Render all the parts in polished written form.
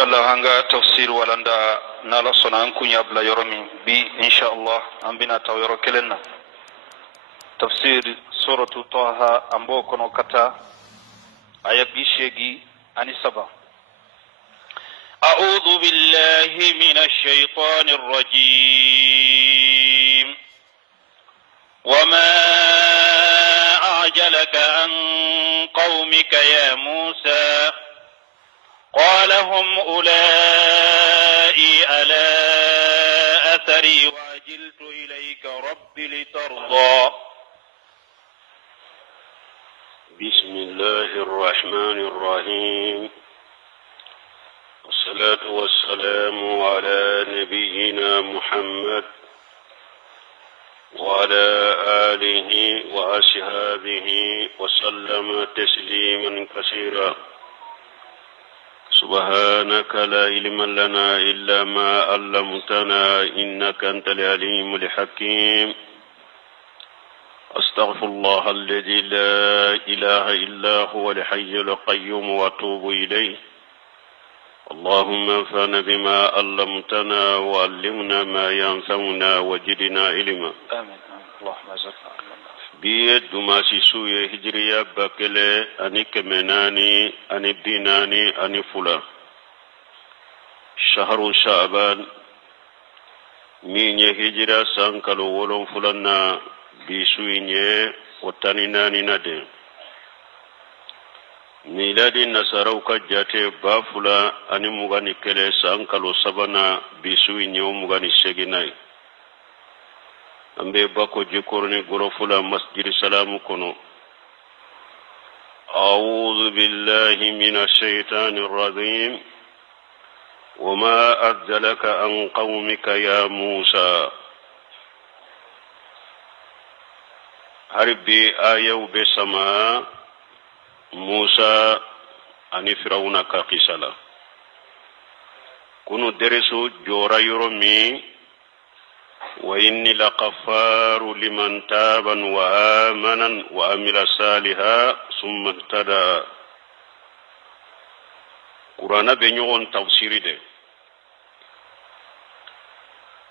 شاء الله هنگا تفسير ولندا نالا صنعن كنيا بلا يرمي بي إن شاء الله أم بنا تويرو كلنا تفسير سورة طه أمبو كنو كتا آية بيشيغي أني سبا. أعوذ بالله من الشيطان الرجيم. وما أعجلك عن قومك يا موسى قال هم أولئك على أثري وعجلت إليك رب لترضى. بسم الله الرحمن الرحيم والصلاة والسلام على نبينا محمد وعلى آله وأصحابه وسلم تسليما كثيرا. سبحانك لا علم لنا إلا ما علمتنا إنك أنت العليم الحكيم. أستغفر الله الذي لا إله إلا هو الحي القيوم وأتوب إليه. اللهم انفعنا بما علمتنا وعلمنا ما ينفعنا وزدنا علما. آمين اللهم زدنا علما. بيد دماسي سوية هجرية بكلة أني كمناني أني بيناني أني فلا شهر شعبان مين هجرة سانكالو ولون فلنا بيسويني وتانيناني ندين ميلادي نصاروكا جاتي بافلا أني مغاني كلة سانكالو سبنا بيسويني ومغاني سيجيناي ambe bako jikorni gorofula masjid salamu kono. أعوذ بالله من الشيطان الرجيم. وما أعجلك عن قومك يا موسى. هربي آية بسما موسى أني فرعون كقسلا كنو درسو جورا يرمي وإني لغفار لمن تاب وآمن وعمل صالحا ثم اهتدى. قرآن بنيون تفسير ده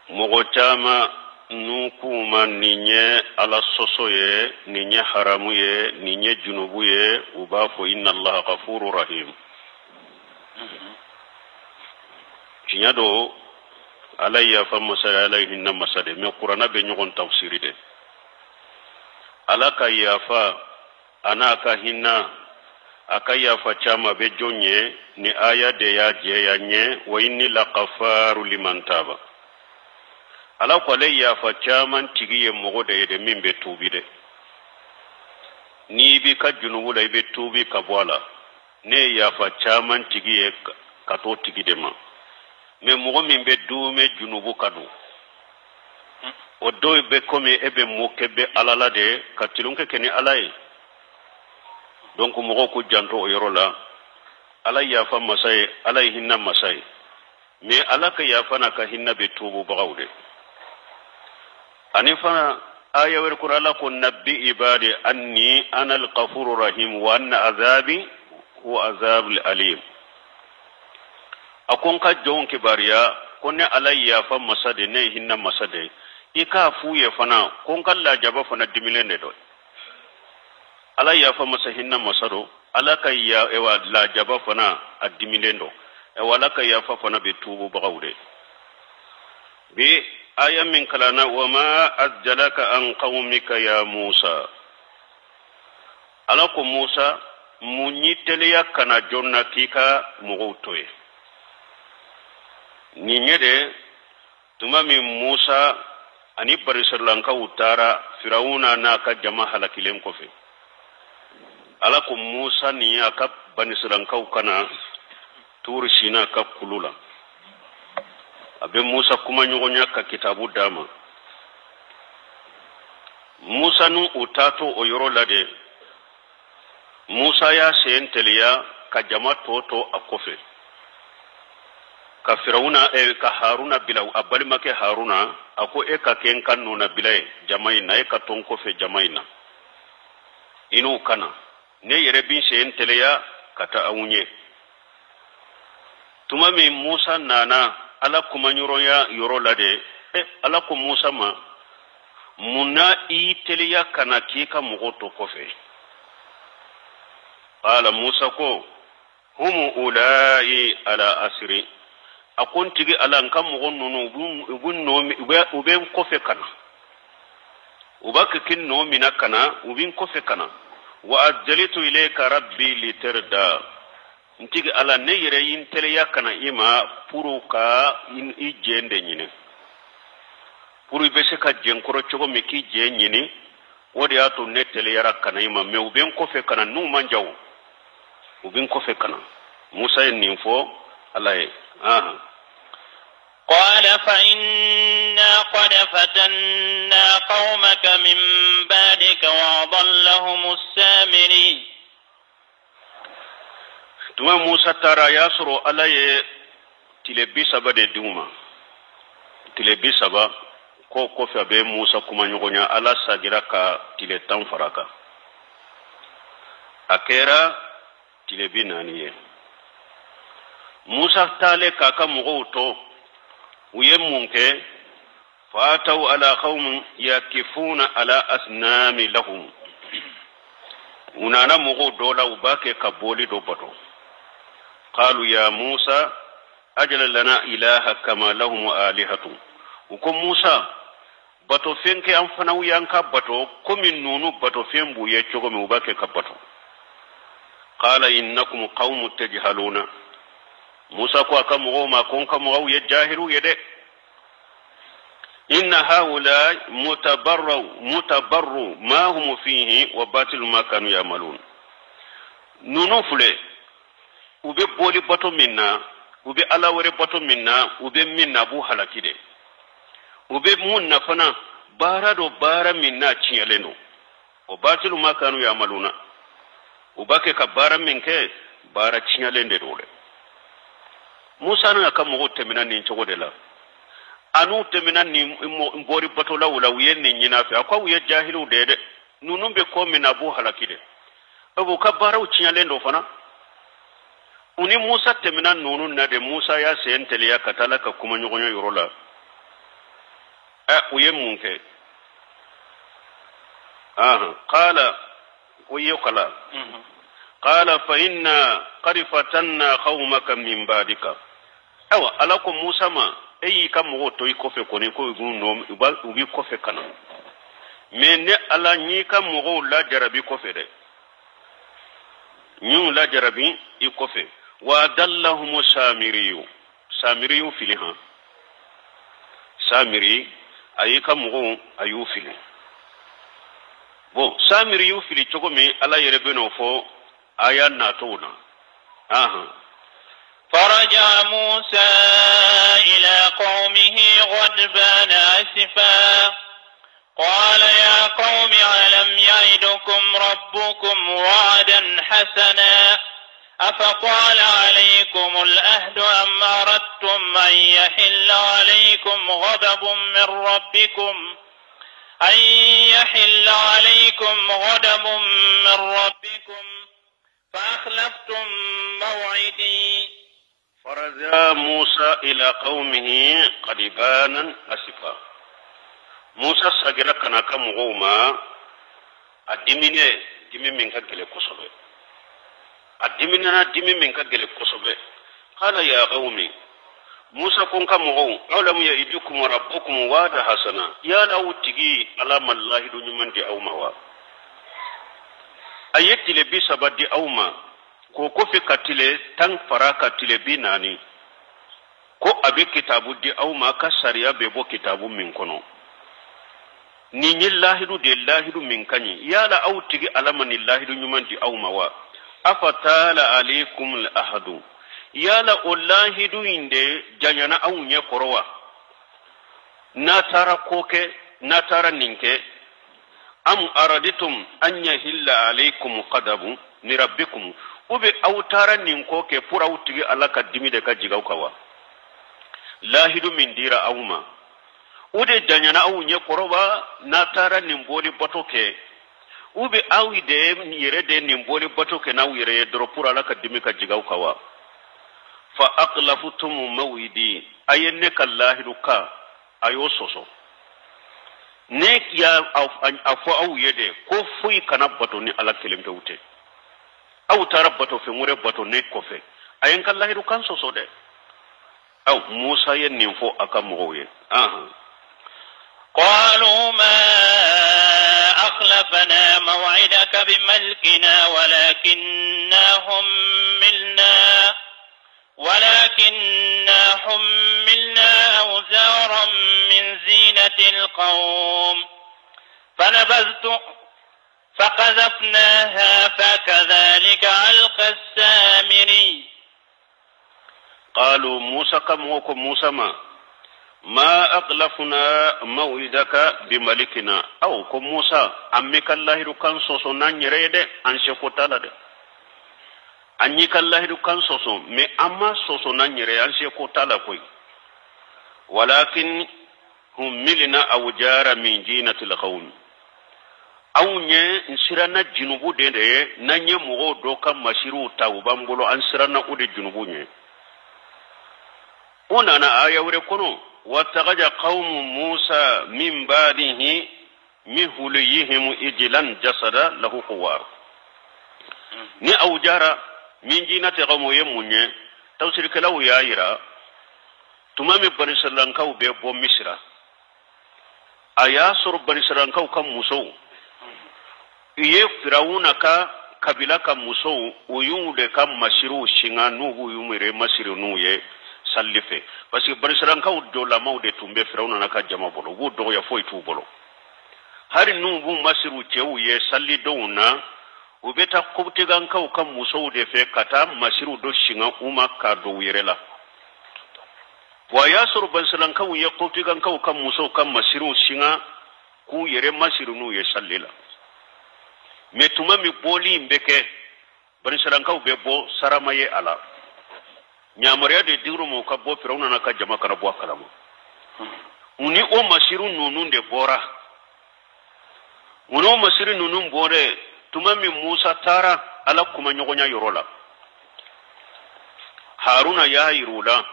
مغتاما نوكوما نيني على الصصوية نيني حراموية نيني جنوبوية وبافو إن الله غفور رحيم. جنادو alayya fa masala alayhi na masade me qur'ana be nyogon tafsiri de alaka yafa anaka hinna akaya fa chama be jonye ni aya de ya je yanye wa inni laqafaru liman taba ala ko alayya fa chama tigiye mogode de min be tubi de ni bi ka junubu la be tubi ka bola ne ya fa chama tigiye ka to tigide ma me mogo min be duume junubu kadu o doy be komi ebe mokebe alala de katilunke keni alay donc mogo ku janto o yorola alay ya fa masay alay hinna masay me alaka ya fana ka hinna be tubu bagawde anifa aya wer qur'ala kun nabbi ibadi anni ana al-ghafurur rahim wa anna azabi huwa azabul alim. akon ka jon kibariya konne alayya fa masade ne hinna masade ika fuye fana kon kala jaba fana dimilende do alayya fa masahinna masado alaka ya ewa la jaba fana adimilendo e walaka ya fa fana be tubu bagawde bi aya min kalana wama ajjalaka an qaumika ya Musa. alako Musa munyitele yakana jonna kika mugotoye ni nyede tuma min Musa ani barisarlanka utara Firauna na ka jama halakilen kofe alako Musa ni aka banisarlanka kana turisina ka kulula abe Musa kuma nyogonya ka kitabu dama Musa nu utato oyoro lade Musa ya senteliya ka jama toto akofe ka Firauna ka Haruna bila abalimake Haruna ako ka ken kanno na bilay jamaina ka tonko fe jamaina inu kana ne yere bin senteliya kata aunye tuma min musa nana ala kuma ya yoro lade ala ko musa ma munna i teliya kana ki ka mogo to kofe qala musa ko hum ulai ala asri akon tigi ala kan mogo nunu ubun no ube kofe kana ubaka kin no mina kana ubin kofe kana wa ajjalitu ilayka rabbi litarda ntigi ala ne yere yin teliya kana ima puru ka in ijende nyine puru be se ka jenkoro chogo miki je nyini wodi ato ne teliya kana ima me uben kofe kana nu manjaw ubin kofe kana musa yin info ala e قال فإنا قد فتنا قومك من بعدك وأضلهم السامري tuma musa tara ya soro ala ye tile 30 de duma tile 30 ko kofi abe musa kuma nyogonya ala sagira ka tile 10 faraka akera tile 4 ye musa tale kaka mugo to uye munke fatau ala qaumin yakifuna ala asnami lahum unana mugo dola ubake kaboli do bato قالوا يا موسى أجل لنا إله كما لهم آلهة وكم موسى باتو فينك أنفناو يانكا باتو كم نونو باتو فين بوية چوغم وباكي كباتو قال إنكم قوم تجهلون موسى كوا كمغو ما كون كمغو يجاهلوا يدي إن هؤلاء متبروا ما هم فيه وباطل ما كانوا يعملون نونو فلي ube boli bato minna ube alawere bato minna ube minna bu halakide ube munna fana bara do bara minna ciyaleno o batilu makanu ya maluna ubake ka bara minke bara ciyalende dole musa na ka mo temina ni chogode la anu temina ni mbori bato la wala wiyen ni nyina fa akwa wiye jahilu dede nunumbe ko minna bu halakide abu ka bara ciyalendo fana uni musa temina nunu na de musa ya sentele ya katala ka kuma nyogonyo yorola uye munke qala uye kala qala fa inna qad fatanna qaumaka min ba'dika awa alako musa ma eyi kam mo to ikofe koni ko gunno ubi kofe kana menne ala nyi kam mo la jarabi kofe de nyu la jarabi ikofe وَأَضَلَّهُمُ سامري فيلها سامري أيك مغو أيو فيل بو سامري فيل تقومي على يربنا فو آيان ناتونا فرجع موسى إلى قومه غضبان آسفا قال يا قوم ألم يعدكم ربكم وعدا حسنا أفطال عليكم الأهد أم أردتم أن يحل عليكم غضب من ربكم فأخلفتم موعدي فرجع موسى إلى قومه غضبانا أسفا موسى سجل كناك مغوما الدمينة دمي من كجل كسبه الدمينة دمي من كجل كسبه قال يا قومي موسى كونك مغو أولم يئدكم ربكم وعدا حسنا يا لو تجي على ما الله دون من دي أوما وا أيت لبي سبدي أوما ko kofi katile tan fara katile binani ko abe kitabu di aw ma ka sariya be bo kitabu min kono ni nyillahidu de lahidu min kanyi yala aw tigi alamani lahidu nyuman di aw ma wa afatala alaykum al ahadu yala wallahidu inde janyana aw nya korowa na tara koke na tara ninke am araditum an yahilla alaykum qadabu ni rabbikum ube autara ninko ke pura utigi alaka dimi de ka jigaw kawa lahidu min dira awma ude janyana awu nye koroba na tara nimboli batoke ube awi de yere de nimboli batoke na yere dro pura alaka dimi ka jigaw kawa fa aqlaftum mawidi ayenne kallahi duka ayo soso ne ya afu au yede ko fui kana bato ni ala kelim tawte aw tarabato fe ngure bato ne ko fe ayen kallahi dukan soso de aw musa yen nin fo aka moye قالوا ما أخلفنا موعدك بملكنا ولكننا حملنا أوزارا من زينة القوم فقذفناها فكذلك ألقى السامري. قالوا موسى كم موسى ما أقلفنا موعدك بملكنا أو كم موسى أمك الله ركان سوسو نانيريد أنشكو تالد أنيك الله ركان سوسو مي أما سوسو نانيريد أنشكو تالكوي ولكن هم ملنا أوجار من جينة القوم أو ني نسرنا جنوبو دي ناني مغو دوكا مشيرو تاوبان بولو أنسرنا أودي جنوبو ني ونانا آية وركونو واتخذ قوم موسى من بعده من حليهم إجلا جسدا له خوار ni aujara min jinati qawmo yemunye tawsir kalaw yaira tumami bani sallankaw be bo misra aya sur bani sallankaw kam muso iye firawuna ka kabila kam muso uyude kam mashiru shinga nuhu yumire mashiru nuye sallife parce que bani sallankaw do la mawde tumbe firawuna naka jama bolo wo do ya foy tu bolo hari nuhu mashiru chewu ye salli downa ubeta kubtigan kaw kam muso de fe kata mashiru do shinga uma ka do wirela wa yasur ban salan kaw ye kubtigan kaw kam muso kam mashiru shinga ku yere mashiru nu ye sallila metuma mi boli mbeke ban salan kaw be bo saramaye ala nyamariya de digru mo ka bo firawna naka jama kana bo kalama uni o mashiru nunun de bora uno mashiru nunun bore tumami Musa tara ala kuma nyogonya yorola Haruna ya yirula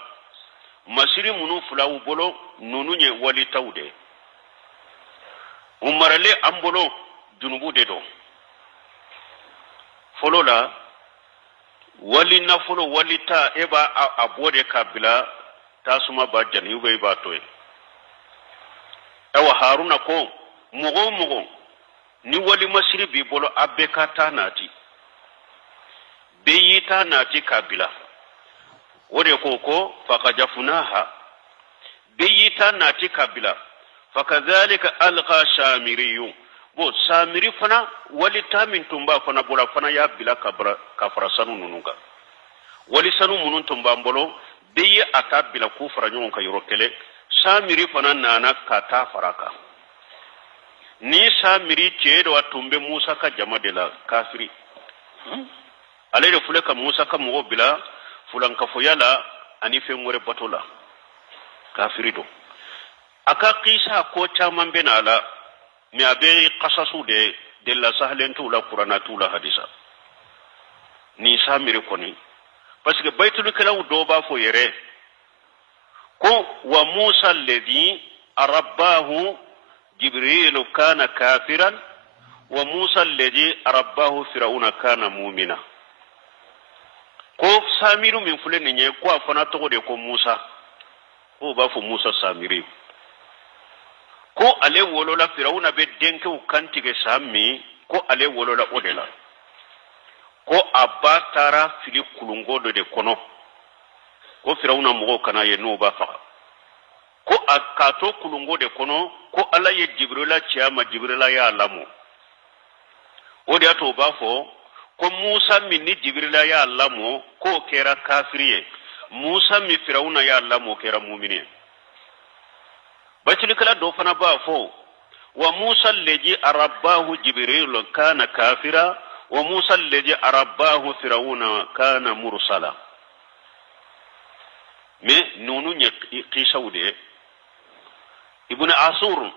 masiri munu fulawu bolo nununye wali tawde umarale ambolo junubu de do folola wali na folo wali ta eba abode kabila tasuma ba jani ube ba toy ewa Haruna ko mugo ni wali masiri bi bolo abeka ta nati beyita nati kabila wode koko fakajafunaha beyita nati kabila fakadhalika alqa shamiriyu bo samiri fana wali tamin tumba fana bola fana ya bila kafara sanu nununga wali sanu munun tumba mbolo beyi atabila kufra nyon ka yorokele samiri fana nana kata faraka ni samiri ceedo watumbe Musa ka jama de la kafiri alele fule ka Musa ka mo bila fulan ka foyala ani fe ngore batola kafiri do aka qisa ko chaman benala mi abe qasasu de la sahlen tu la qur'ana tu la hadisa ni samiri koni parce que baytul kalaw do ba fo yere ko wa Musa alladhi arabbahu جبريل كان كافرا وموسى الذي رباه فرعون كان مؤمنا ko samiru min fuleni nye ko afana to de ko Musa ko ba fu Musa samiri ko ale wolola Firauna be denke u kantige sammi ko ale wolola odela ko abatara fili kulungodo de kono ko Firauna mugo kana ye no ba fa ko akato kulungo de kono ko ala ye Jibrila chama Jibrila ya alamu odi ato bafo ko Musa minni Jibrila ya alamu ko kera kafiriye Musa mi Firauna ya alamu kera mu'mini bacili kala do fana bafo wa Musa alladhi arabahu Jibril kana kafira wa Musa alladhi arabahu Firauna kana mursala me nunu nye qisawde ibn Asur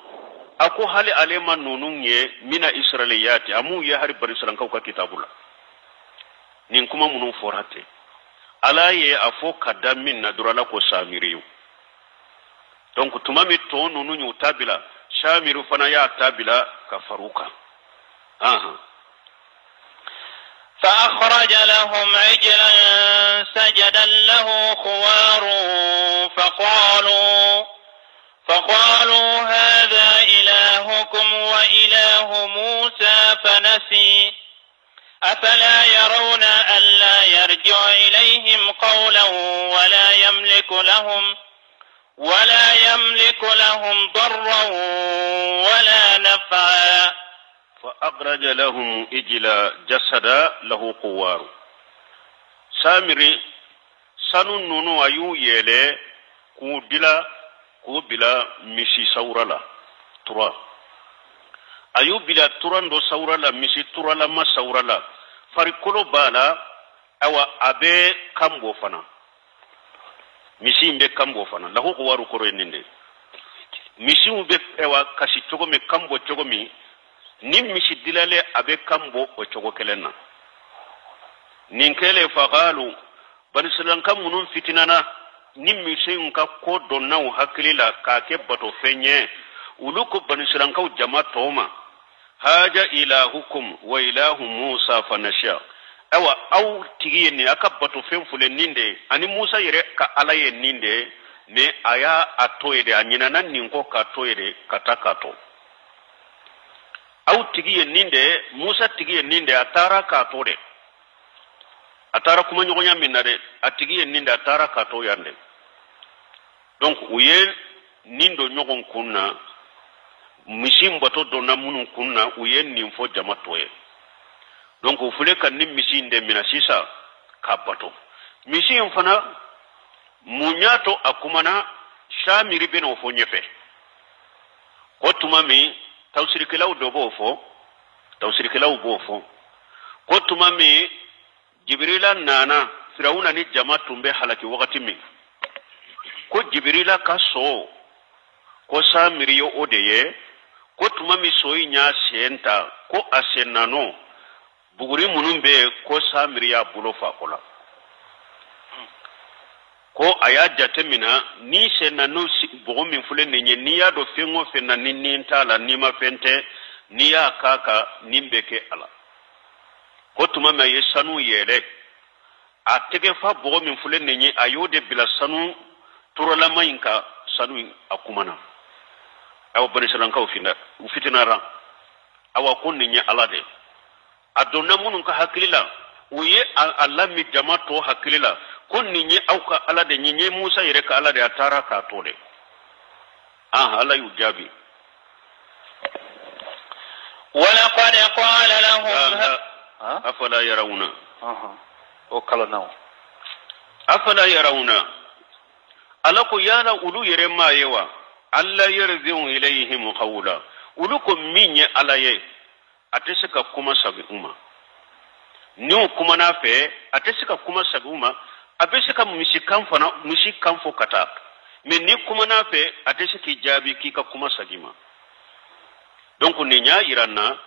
ako hali alema nunun ye mina israiliyati amu ye hari bari salan ka kitabula nin kuma munun forate ala ye afo kadam min na durala ko samiriyu donc tumami to nunu nyu tabila shamiru fana ya tabila ka faruka aha فأخرج لهم عجلا سجدا له خوار فقالوا هذا إلهكم وإله موسى فنسي أفلا يرون ألا يرجع إليهم قولا ولا يملك لهم ضرا ولا نفعا فأخرج لهم إجلا جسدا له قوار سامري سنو نونو أيو يلي كو بلا مشي سورلا ترى أيو بلا تران دو سورلا مشي ترى ما سورلا فريكولو بالا أو أبي كامبو فنا مشي مبي كامبو فنا له قوار كورو نيندي مشي مبي أو كاشي تشوغمي كامبو تشوغمي nim misi dilale abe kambo o chogo kelenna nin kele faqalu bani silan kam munun fitinana nim misi unka ko donnaw haklila ka ke bato fenye uluko bani silan kaw jama toma haja ilahukum wa ilahu musa fanasha awa aw tigiye ni aka bato fen fule ninde ani musa yere ka alaye ninde ne aya atoyede anyina nan nin ko ka toyede katakato aw tigiye ninde musa tigiye ninde atara ka tore atara kuma nyogonya minna de atigiye ninde atara ka to yande donc uye nindo nyogon kunna mishim bato donna munun kunna uye ninfo jamatoye donc ufule kan nim mishinde mina sisa ka bato mishim fana munyato akumana shamiri beno fo nyefe ko tumami tawsirkilaw do bofo tawsirkilaw bofo ko tumami jibrila nana firawuna ni jamatumbe halaki wakati mi ko jibrila kaso ko samiriyo odeye ko tumami soyi nya senta ko asenano buguri munumbe ko samiriya bulofa kola ko aya jatemina ni senano bugo min fule nenye ni ya do fengo fenna ni ntala ni ma fente ni ya kaka nimbeke ala ko tuma me yesanu yele a tege fa bugo min fule nenye ayode bila sanu turala mainka sanu akumana aw bari salan ka ufitinara awa kunni nya ala de adonna munun ka hakilila uye Allah mi jamato hakilila kunni nye auka ala de nye Musa yere ka ala de atara ka tole ala yujabi ولقد قال لهم أفلا يرون وقال نو أفلا يرون ألكو يالا أولو يرما يوا ألا يرذون إليهم قولا أولوكم مين على يه أتسكا كما سبيهما نيو كما نافع أتسكا كما سبيهما abeseka musikan fo kata mais ni kuma na fe ateseki jabi kika kuma sagima donc ne nya iranna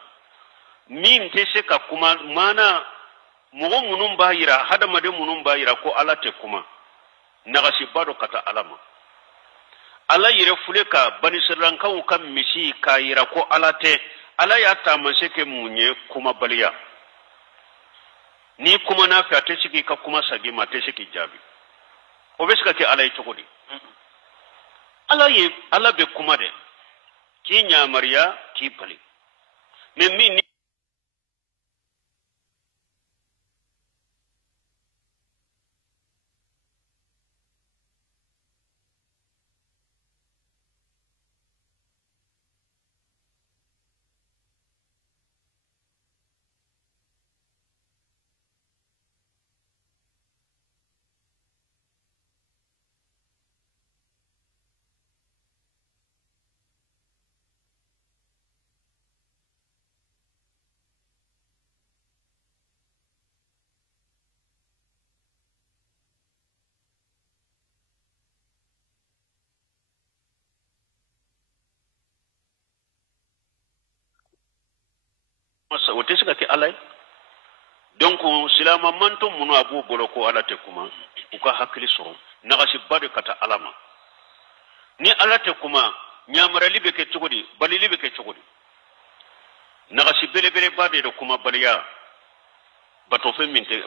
min teseka kuma mana mugo munun bayira hada made munun bayira ko alate kuma nagasi bado kata alama ala yire fuleka bani sirran kaw kam misi kayira ko alate ala ya tamaseke munye kuma baliya ni kuma na fi atesiki ka kuma sagima atesiki jabi obeska ke ala yitokodi ala be kuma de ki nyamariya ki bali ni otesika ke alay donc donc silama manto munu abu boloko ala te kuma uka hakili soro nagashi bade kata alama ni ala te kuma nyamara libe ke cogodi bali libe ke cogodi nagashi bele bele bade do kuma baliya bato fe minte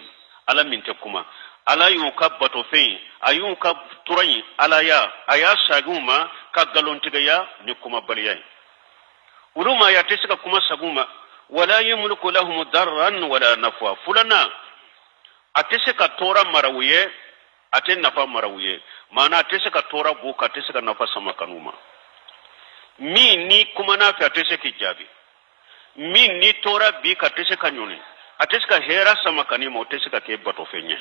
ala minte kuma ala yuka bato fe ayuka turayi ala ya aya saguma ka galontiga ya ni kuma baliya uluma ya tesika kuma saguma wala yamliku lahum darran wala nafwa fulana atesika tora marawuye aten nafa marawuye mana atesika tora buka atesika nafa sama kanuma min ni kuma na fi atesika jabi min ni tora bi ka atesika nyone atesika hera sama kanima atesika ke bato fenye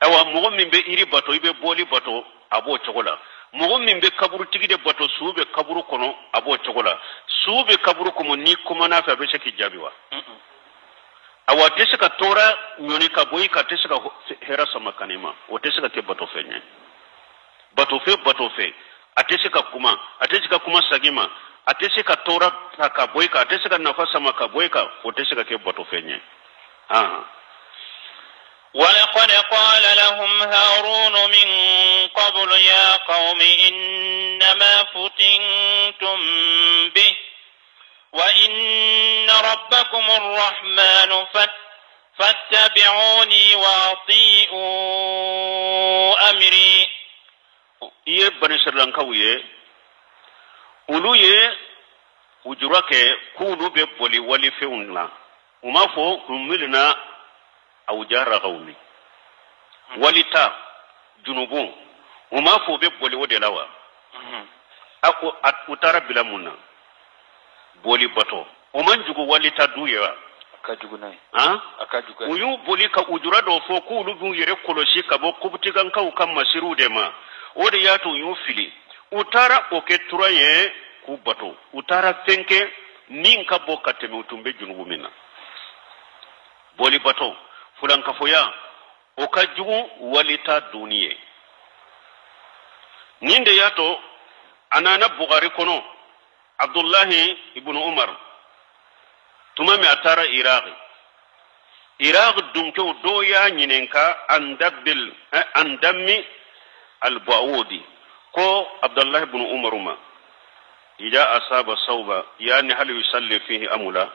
awa mo min be iri bato ibe boli bato abo chokola mogo min be kaburu tigide bato suube kaburu kono abo chogola suube kaburu komo ni kuma na fa be shaki jabiwa awa tesika tora nyoni ka boyi ka tesika hera sama kanima o tesika ke bato fenye bato fe atesika kuma sagima atesika tora ka boyi ka atesika nafasa maka boyi ka o tesika ke bato fenye ولقد قال لهم هارون من قبل يا قوم إنما فتنتم به وإن ربكم الرحمن فاتبعوني وأطيعوا أمري بني سرلان كويه ولويه وجراك كونوا ببولي ولي فيوننا وما فو كملنا أو جار غوني ولتا جنوبون وما فو بولي ودي لوا أكو أتارا بلا منا بولي بطو ومن جوغو ولتا دويا akajugunai akajugunai uyu boli ka ujura do fo ku lubu yere koloshi ka bo kubutigan ka ukam masiru de ma ode yato yu fili utara oke turaye ku bato utara fenke ninka bo kateme utumbe junubu mina boli bato fulan kafoya okajugu walita duniye ninde yato anana Bukhari kono Abdullahi ibn Umar tumami atara Iraq dunko do ya nyinenka andammi al-Baudi ko Abdullah ibn Umar ma ija asaba sauba yani hal yusalli fihi amula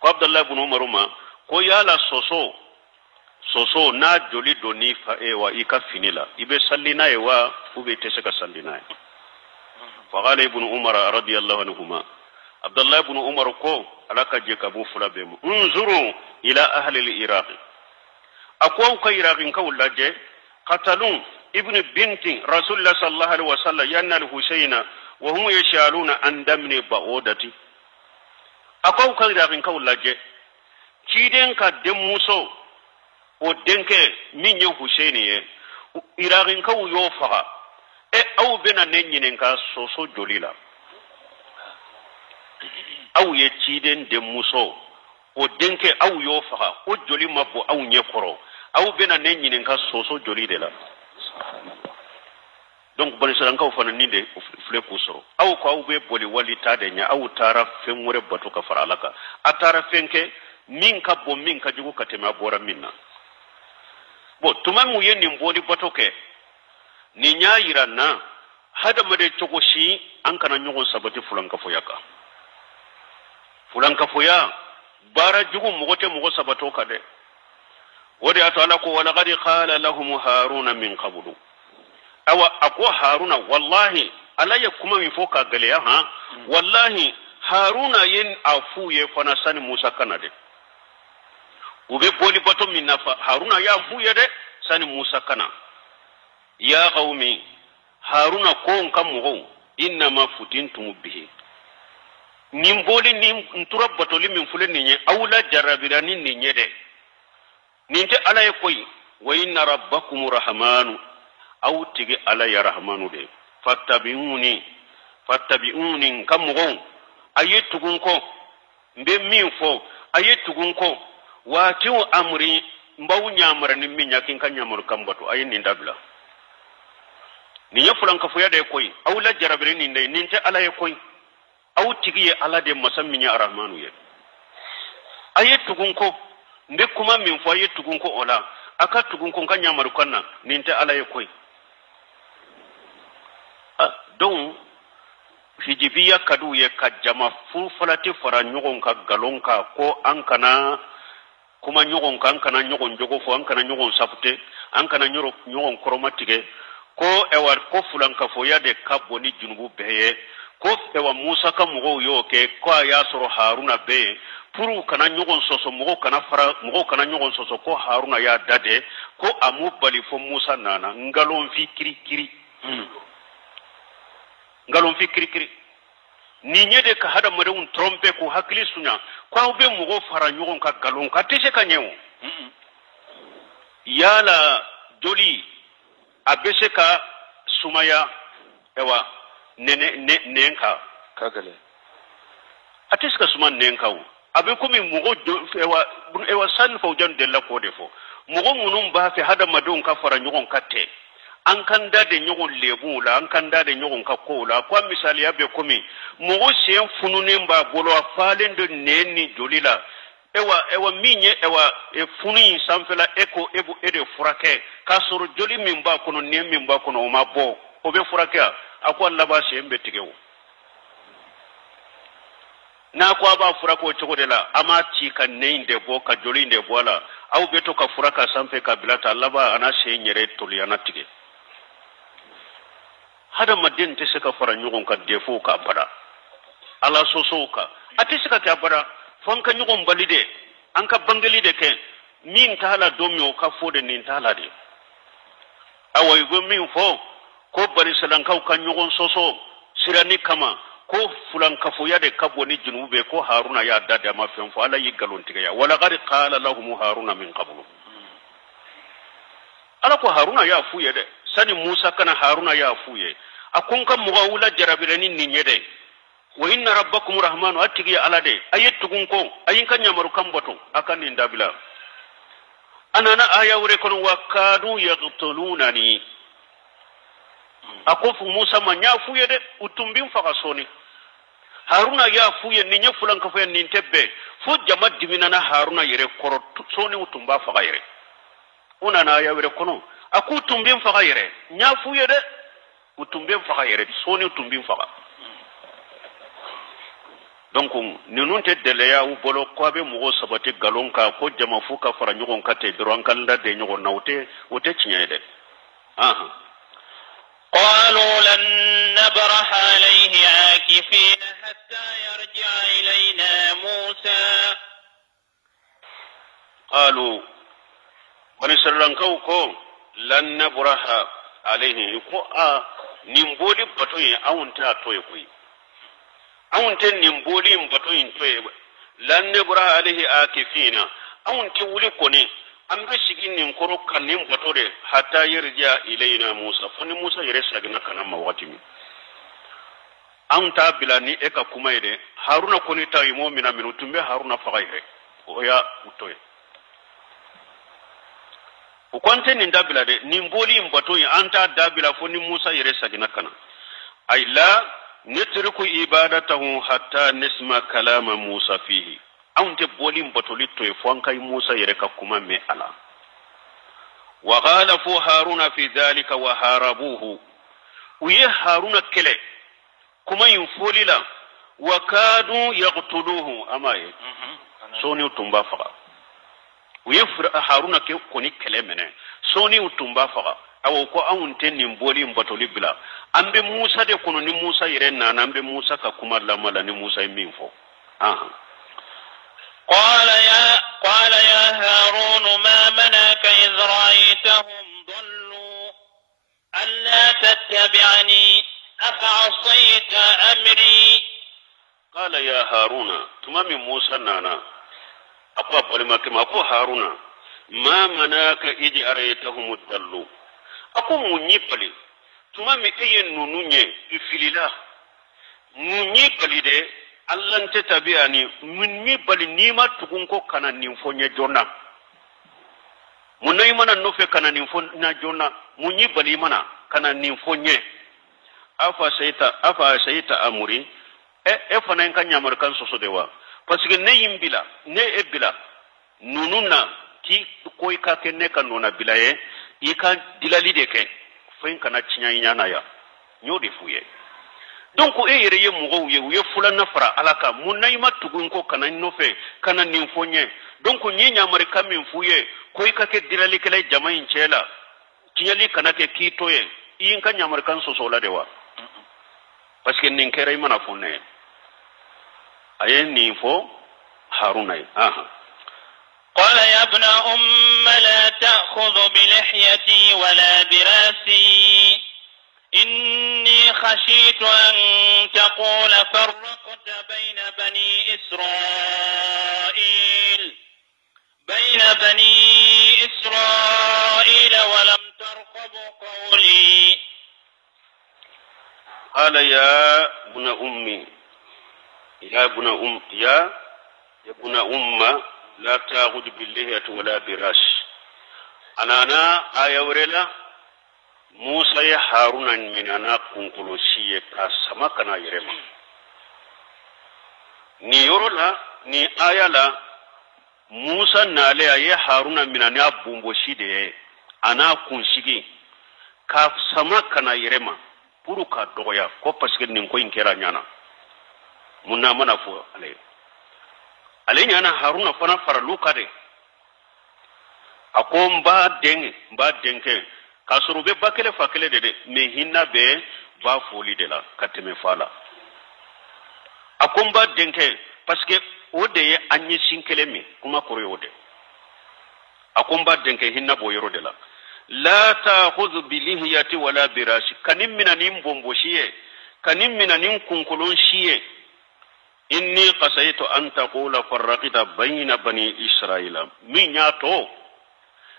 ko Abdullah ibn Umar ma ko yala soso na joli doni fa ewa ika finila ibe sallina ewa ube teseka sallina فقال ابن عمر رضي الله عنهما عبد الله بن عمر كو alaka je kabu fulabemu unzuru ila ahli al-iraq akwa ka iraqin ka wulaje qatalun ibn binti rasulullah sallallahu alaihi wasallam yanna al-husayna wa hum yashaluna an damni ba'udati akwa ka iraqin ka wulaje kiden ka demuso o denke minye husayni ye iraqin ka yo faga au bena nenyinen ka soso jolila aw ye ciden de muso o denke aw yo faga o joli mabbo aw nyekoro aw bena ne nyinen ka soso joli de la donc bani salan ka fana ni de fle kusoro aw ko aw be boli wali tade nya aw tara fenwore batu ka faralaka atara fenke min ka bo min ka jugo katema bora minna bo tumamu ye ni mbodi batoke ni nyaayira na hada made chokoshi an kana nyugo sabati fulanka foyaka fulanka foya bara jugu mogote mogo sabato kade wodi ato ala ko wala qad qala lahum haruna min qablu awa akwa haruna wallahi ala yakuma mi foka gale ya ha wallahi haruna yin afu ye fana sani musa kanade ube boli bato min nafa haruna ya afu ye de sani musa kana ya qaumi haruna ko kam mogo inna ma futintum bihi nimboli nim nturab batoli min fulen ni awla jarabirani ni nyede ninte ala e koy wa inna rabbakum rahmanu aw tigi ala ya rahmanu de fattabi'uni kamugo ayetugun ko mbe min fo ayetugun ko watiu amri mbaw nyamara ni min yakin kan nyamar kambato ayin ni ndabla ni yefulan ka fo yade koy awla jarabirani ni ninte ala e koy aw tigi ala de masamminya arrahmanu ye ayetugun ko mbe kuma min fo ye tugun ko ola aka tugun ko kan nyamaru kanna ninte ala ye koy donc hijibiya kadu ye ka jama fu falati fara nyogon ka galon ka ko an kana kuma nyogon kan kana nyogon jogo fo an kana nyogon safute an kana nyogon koromatige ko ewa ko fulan ka fo ya de kaboni junubu beye ko ewa Musa ka mugo yo ke ko ya soro Haruna be puru kana nyogon soso mugo kana nyogon soso ko Haruna ya dade ko amu bali fo Musa nana ngalon fi kiri ngalon fi kiri ni nyede ka hada mare un trompe ko hakli sunya ko be mugo fara nyogon ka galon ka tese ka nyewo yala joli abese ka sumaya ewa nenka kagale atis ka suma nenka wu abe komi mugo ewa san fo jan de la ko defo mugo munum ba fi hada madon ka fara nyogon katte an kan dade nyogon lebu la an kan dade nyogon ka ko la kwa misali abe komi mugo sen funune ba bolo afalen de neni jolila ewa minye ewa funi samfela eko ebu ede furake kasoro joli min ba kono ne min ba kono ma bo obe furake akwa laba se mbe tigewo na kwa ba furako chogode la ama ti kan ne inde bo ka joli inde bo la au beto ka furaka sampe ka bilata laba ana se nyere toli ana tige hada madin te seka fara nyugon ka defo ka bada ala soso ka ati seka ka bada fonka nyugon balide an ka bangali de ke min tala domi o ka fode nin tala de awai go min fo ko bari salan ka nyugon soso sirani kama ko fulan ka fo ya de kaboni junube ko Haruna ya dada ma fen fo ala yi galon tiga ya wala gari qala lahum Haruna min qablu ala ko Haruna ya fuye de sani Musa kana Haruna ya fuye akun kan mugawula jarabirani ninyede wa inna rabbakum rahmanu atigi ala de ayettugun ko ayin kan nyamaru kan boto akan indabila anana aya wure kono wakadu yaqtulunani akofu Musa ma nya fuye de utumbin faka soni Haruna ya fuye ni nya fulan ka fuye ni tebbe fu jama dimina na Haruna yere koro soni utumba faka yere unana aya wure kono aku utumbin faka yere nya fuye de utumbin faka yere soni utumbin faka donc ninun te deleya u bolo ko be mugo sabati galon ka ko jama fu ka fara nyogon ka te dron kan da de nyogon nawte wote chinyede قالوا لن نبرح عليه عاكفين حتى يرجع إلينا موسى قالوا ونسرلن كوكو لن نبرح عليه يكو نيمبولي بطوي أونتا تويكوي أونتا نيمبولي بطوي توي لن نبرح عليه عاكفين أونتا ولي كوني ambe sigin nin koro kan nin batore hatta yarja ilaina Musa fani Musa yare sagina kana ma wakati mi an ta bilani e ka kuma ide Haruna koni ta imo mina minutumbe Haruna fagaire o ya utoye o kwante nin dabila de nin boli mbatoyi an ta dabila fani Musa yare sagina kana ay la netruku ibadatahu hatta nisma kalama Musa fihi aunte boli mbatolito e fwankai Musa yereka kuma me ala wa ghalafu Haruna fi dhalika wa harabuhu uye Haruna kele kuma yinfolila wa kadu yaqtuluhu amaye soni utumba faga uye Haruna ke koni kele mene soni utumba faga awo ko aunte nin boli mbatoli bila ambe Musa de kono ni Musa yere nana ambe Musa ka kuma lamala ni Musa minfo قال يا هارون ما منعك إذ رأيتهم ضلوا ألا تتبعني أفعصيت أمري قال يا هارون تمامي موسى نانا أقوى بلما كما أقوى هارون ما منعك إذ أريتهم ضلوا أقوى منيبلي تمامي أي نونوني إفليلا منيبلي دي Allah nte tabiani min mi bali nima tugun ko kana ninfonye jona munai mana nofe kana ninfonya jona munyi bali mana kana ninfonye afa sayta amuri e fana kan nyamar kan soso dewa parce que ne yimbila ne ebila nununa ki ko ka kenne kan nona bilaye i ka dilali de ke fen kana cinya nyana ya nyodi fuye donc e yere ye mugo ye fulana fara alaka munay matugun ko kana nofe kana nin fonye donc nyi nyamare kamin fuye ko i ka ke dilali kele jamain chela cinyali kana ke kitoye i ka nyamare kan sosola dewa parce que nin kere mana fonne aye ni fo haruna aha قال يا ابن أم لا تأخذ بلحيتي ولا براسي إني خشيت أن تقول فرقت بين بني إسرائيل ولم ترقب قولي. قال يا ابن أمي يا ابن أم لا تأخذ باللحية ولا براس أنا آية ورلا موسى هارون من أنا كنكلوسية كاسما كنا يرما ni yoro la ni aya la Musa nale aye Haruna min ana bumboshi de ana kunsigi ka sama kana yirema puru ka doya ko paske nin ko inkera nyana munna mana fo ale nyana Haruna fana faralu kade akom ba denke kasuru be bakele fakele de me hinna be ba foli de la kateme fala akom ba denke parce que ode ye anyi sinkele mi kuma kore ode akom ba denke hinna bo yoro de la ta'khudh bi lihiyati wala birashi kanim minanim bomboshiye kanim minanim kunkulon shiye inni qasaytu an taqula farraqta bayna bani israila min yato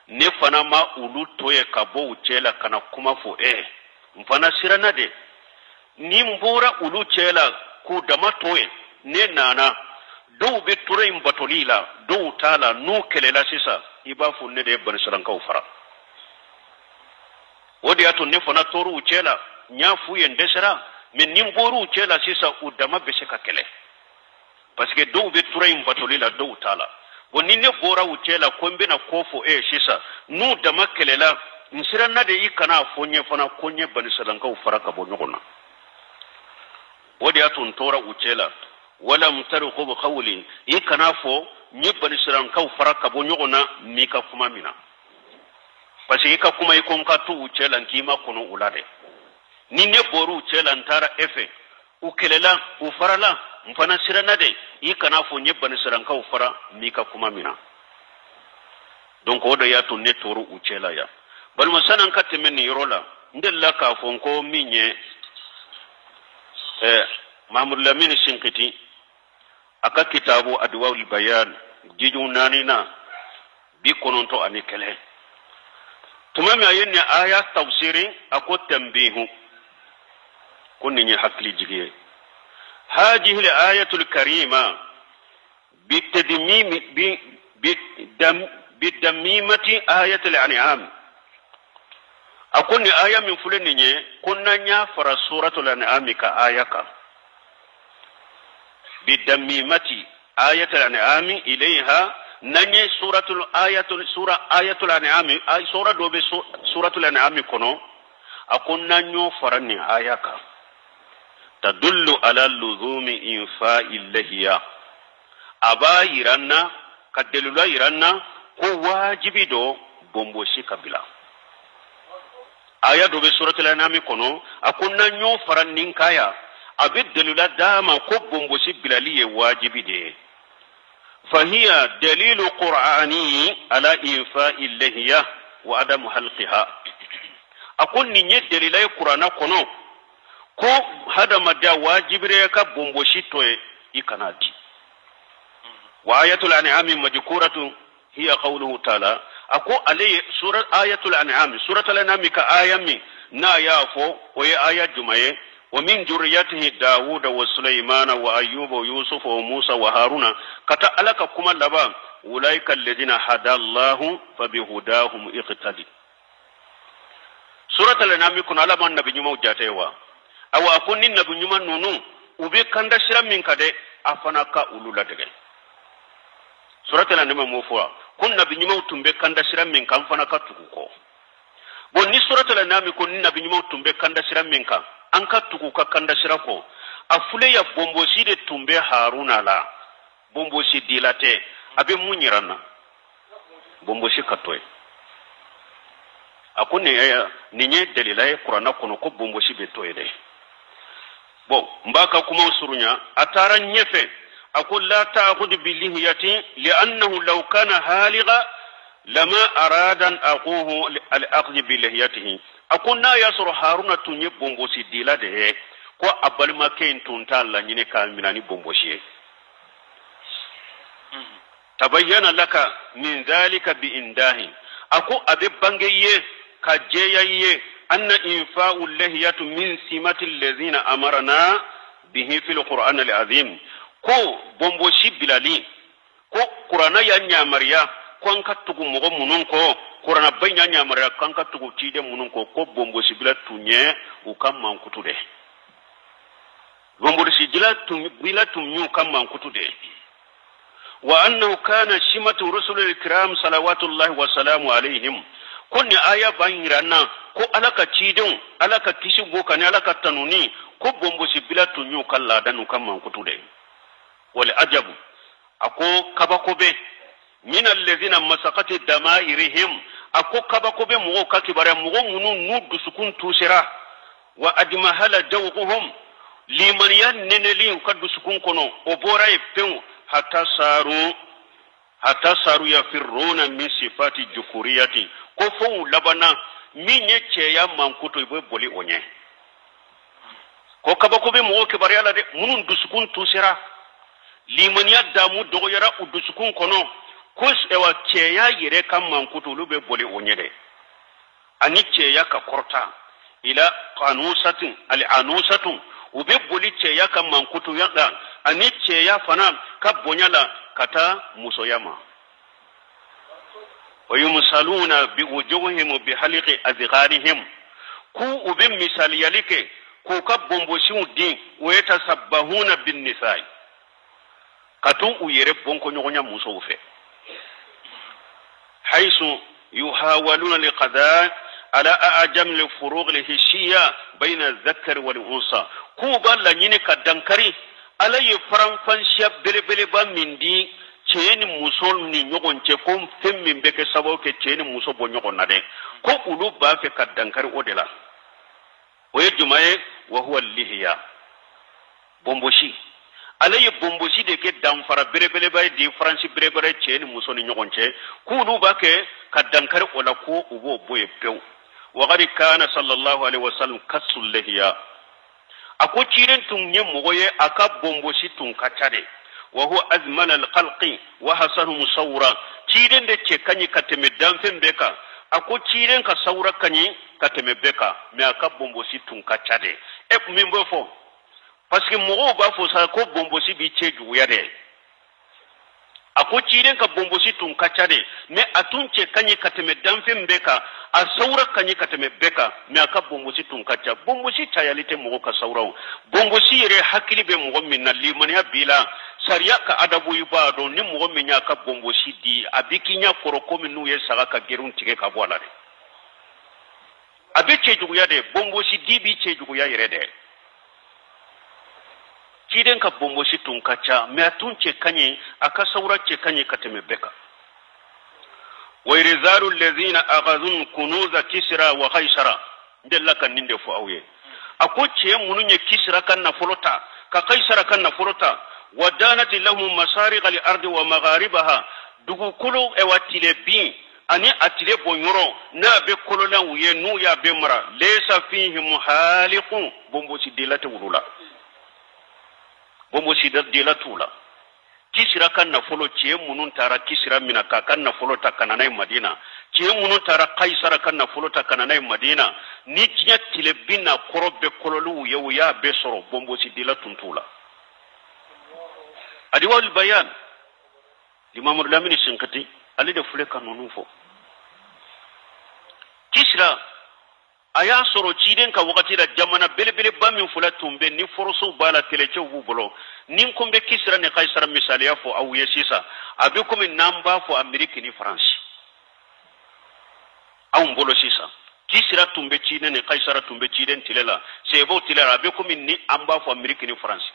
ne fana ma ulu toye kabo uchela kana kuma fo mfana sirana de ni mbura ulu chela ku dama toye ne nana do be ture imbatolila do tala no kelela sisa ibafu ne de ban saranka ufara wodi ato ne fana toru uchela nyafu ye ndesera men ni mboru uchela sisa udama beseka kele parce que do be ture imbatolila do tala woni ne bora uchela kombe na kofo sisa nu dama kelela nsirana de ikana fonye fana konye ban saranka ufara ka bonyona wodi ato ntora uchela wala mtarqub qawli ikana fo nyibani siran kaw faraka bo nyogona mika kuma mina parce que ka kuma ikom ka tu uchela nkima kono ulade ni ne boru uchela ntara efe ukelela ufarala mfana sirana de ikana fo nyibani siran kaw fara mika kuma mina donc odo ya to ne toru uchela ya bal masanan ka temeni rola ndella ka fo ko minye Mahmud Lamin Shinkiti aka kitabu adwaul bayan jijun nanina bi kononto anikele tumami ayenne aya tafsiri ako tambihu kunni hakli jigiye hadhihi al-ayatu al-karima bidamimati ayat al-an'am akunni aya min fulani kunna nya fara suratul an'am ka ayaka بدميمتي آية الأنعام إليها نني سورة آية الأنعام أي سورة دوبي سورة الأنعام كنو أكون ننيو فرني آيك تدل على لزوم إنفاء اللهية أبا يرانا كدلولا يرانا هو واجب دو بومبوشي كبلا آية دوبي سورة الأنعام كنو أكون ننيو فرني كايا abid dalila dama ko bombosi bilaliye wajibi de fahiya dalilu qur'ani ala infa'i lahiya wa adam halqiha akun ni dalilai qur'ana kono ko hada madda wajibire ka bombosi toye ikanati wa ayatul an'am majkuratu hiya qawluhu ta'ala ako alay surat ayatul an'am suratul an'am ka ayami na yafo o ya ayat jumaye ومن ذريته داود وسليمان وأيوب ويوسف وموسى وهارون كتا ألك كما لبا أولئك الذين هدى الله فبهداهم اقتدي سورة الأنعام يكون على من نبي نمو جاتيوا أو أكون نبي نمو نونو وبي كندا شرم من كده أفناك أولو لدغي سورة الأنعام موفوا kun nabi nyima tumbe kanda siram min kan fana ka tugu ko bon ni suratul anam ko nabi nyima tumbe kanda siram min kan an ka tugu ka kanda sirako afule ya bombosi de tumbe haruna la bombosi dilate abe munyirana bombosi katoy akune ninye dalila ya qur'ana kono ko bombosi be toyede bon mbaka kuma usurunya atara nyefe aqul la ta'khudh bilihiyati li'annahu law kana haliga lama arada an aquhu al-akhdh bilihiyatihi akunna yasru haruna tunye bombosi dilade ko abalma ken tunta la nyine ka minani bombosi tabayyana laka min dhalika bi indahi ako abe bangeye ka jeyaye anna infa'u lahiyatu min simati allazina amarna bihi fil qur'an al-azim ko bombosi bilali ko qur'ana ya nyamariya ko an katugu mogo munun ko qur'ana banya nyamariya kan katugu tide munun ko bombosi bilatunye u kam mankutude bombosi bilatunyu kam mankutude wa annahu kana shimatu rusulil kiram salawatullahi wa salamu alaihim kunni aya bangiranna ko alaka cidin alaka kishi boka ne alaka tanuni ko bombosi bilatunyu kalla danu kam mankutude wal ajabu ako kabakobe min alladhina masaqati damairihim ako kabakobe mugo kakibare mugo munu nudu sukun tusira wa admahala jawquhum liman yaneneli kaddu sukun kono o bora e pew hatta saru yafirruna min sifati jukuriyati ko fo labana minye cheya mankuto ibo boli onye ko kabakobe mugo kibare ala de munu dusukun tusira liman yaddamu dogoyara udusukun kono kus ewa cheya yere kam mankuto lube boli onye de ani cheya ka korta ila qanusatin al-anusatu ube boli cheya kam mankuto yada ani cheya fana ka bonyala kata musoyama wayumsaluna bi wujuhihim bi haliqi azgharihim ku ube misali yalike ku ka bomboshi udin weta sabbahuna bin nisai katun uyere bonko nyogonya muso ufe haisu yuhawaluna liqada ala ajam li furuq li hishiya bayna adh-dhakar wal unsa ku balla nyini kadankari ala ye faranfan shab belebele ba mindi cheni musol ni nyogonche ko femmi beke sabo ke cheni muso bo nyogon nade ko ulu ba fe kadankari odela oye jumaye wa huwa al-lihiya bomboshi alaye bomboshi de ke damfara berebele bay di franci berebere cheni muso ni nyogonche ku ulu ba ke kadankari ola ko ubo boye pew wa qad kana sallallahu alaihi wasallam kasul lihiya ako ciren tun nye mogoye aka bomboshi tun kacade wa huwa azmana al-khalqi wa hasanu musawra ciren de ce kanyi kateme damfen beka ako ciren ka saura kanyi kateme beka me aka bomboshi tun kacade e min bo fo parce que mogo ba fo sa ko bomboshi bi ce juya de ako ciren ka bomboshi tun kacade me atun ce kanyi kateme damfen beka a saura kanyi kateme beka me aka bomboshi tun kacha bomboshi chayalite mogo ka saurao bomboshi yere hakili be mogo minna limaniya bila sariya ka adabu ibado ni mogo minya ka bomboshi di abikinya koroko minu ye saga ka gerun tige ka bola de abiche juguya de bomboshi di bi che juguya yere de kiden ka bomboshi tun kacha me atun che kanyi aka saura che kanyi kateme beka ويرزال الذين أخذوا كنوز كسرى وقيصر دل كان نinde fo awye ako ce mununye kisra kan na folota ka qaisara kan na folota wadanat lahum masariq al ardi wa magharibaha dugu kulu e watile bi ani atile bonyoro na be kololan wuye nu ya be mara laysa fihi muhaliqun bombo ci dilata wulula bombo ci dilatula kisira kan na folo ce munun tara kisira mina ka kan na folo ta kananai madina ce munun tara kaisara kan na folo ta kananai madina ni tinya tilebina korobe kololu yewu ya be soro bombo si dila tuntula adiwal bayan limamul lamini sinkati ali de fule kanonu fo kisira aya soro ciden ka wakati da jamana belebele ba min fula tumbe ni forso bala teleche wu bolo nin kombe kisra ne kaisara misaliya fo awu yesisa abi komi namba fo amerique ni france awu bolo sisa kisra tumbe ciden ne kaisara tumbe ciden tilela sebo tilela abi komi ni amba fo amerique ni france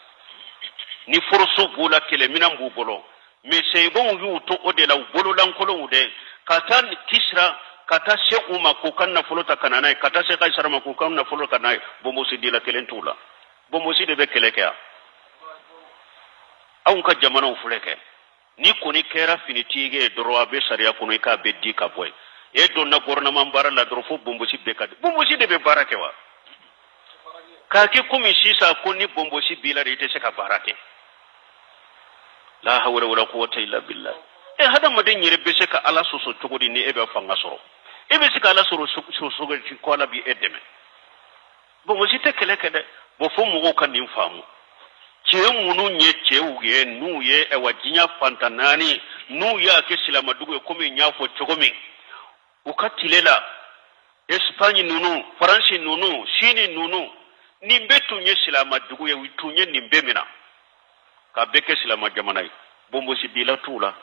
ni forso bula kele minan bu bolo me sebo yu to odela bolo lan kolo de katan kisra kata se uma ko kanna folota kanana kata se kaisara ma ko kanna folota kanai bombo si dila kelentula bombo si de be kelekea awun ka jamana ufuleke ni koni kera finitige doro abe sariya kono ka be di ka boy e don na gouvernement bara la doro fo bombo si be ka bombo si de be barake wa ka ke kumi sisa koni bombo si bila de te se ka barake la hawla wala quwwata illa billah e hada maden yere be se ka ala soso tugodi ni e be fanga soro ebe sika la soro sogo ko la bi edeme bo mo site kele kede bo fo mo ko nin famu che munu nye che uye nu ye e wajinya fantanani nu ya ke silama dugo ko mi nyafo chogomi ukatilela Espagne nunu France nunu Chine nunu nimbetu nye silama dugo ye witunye nimbemina ka beke silama jamanai bombo si bila tula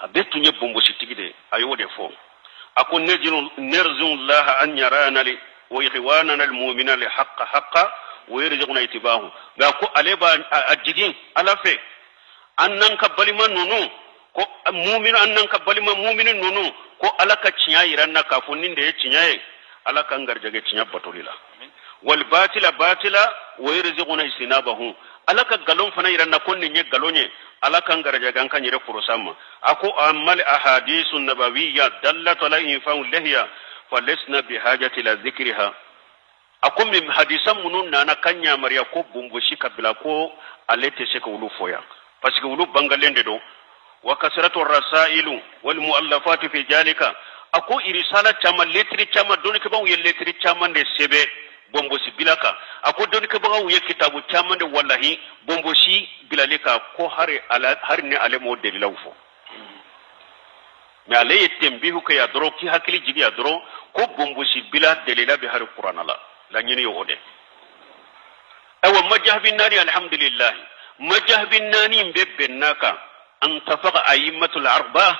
abetu nye bombo sitigide ayo de fo akon nerjun Allah an yarana li wa ikhwanana almu'minina li haqqa wa yarzuquna itibahu ga ko aleba ajigin alafe annan ka balima nunu ko mu'min annan ka balima mu'minin nunu ko alaka cinya iranna kafunin da ya cinyaye alaka ngarjage cinya batolila wal batila wa yarzuquna istinabahu alaka galon fana iranna konni nye galonye alaka ngaraja ganka nyere kurusama ako amal ahadithun nabawiyya dallat ala infa'u lahiya falasna bihajati la dhikriha ako min hadisan munun nana kanya mariya ko bumbushi kabila ko alete se ko wulu foya parce que wulu bangalende do wa kasratu rasailu wal muallafat fi jalika ako irisala chama letri chama doni ke ba wu letri chama de sebe bombosi bilaka ako doni ke ba wu kitabu chama de wallahi bombosi bilalika ko har ne ale mo de lawfo me ale yetembihu ke ya doro ki hakili jigi ya doro ko bombosi bila delila bi har qur'an la nyini yo ode awa majahbin nari alhamdulillah majahbin nani mbebbe naka an tafaqa ayyimatul arba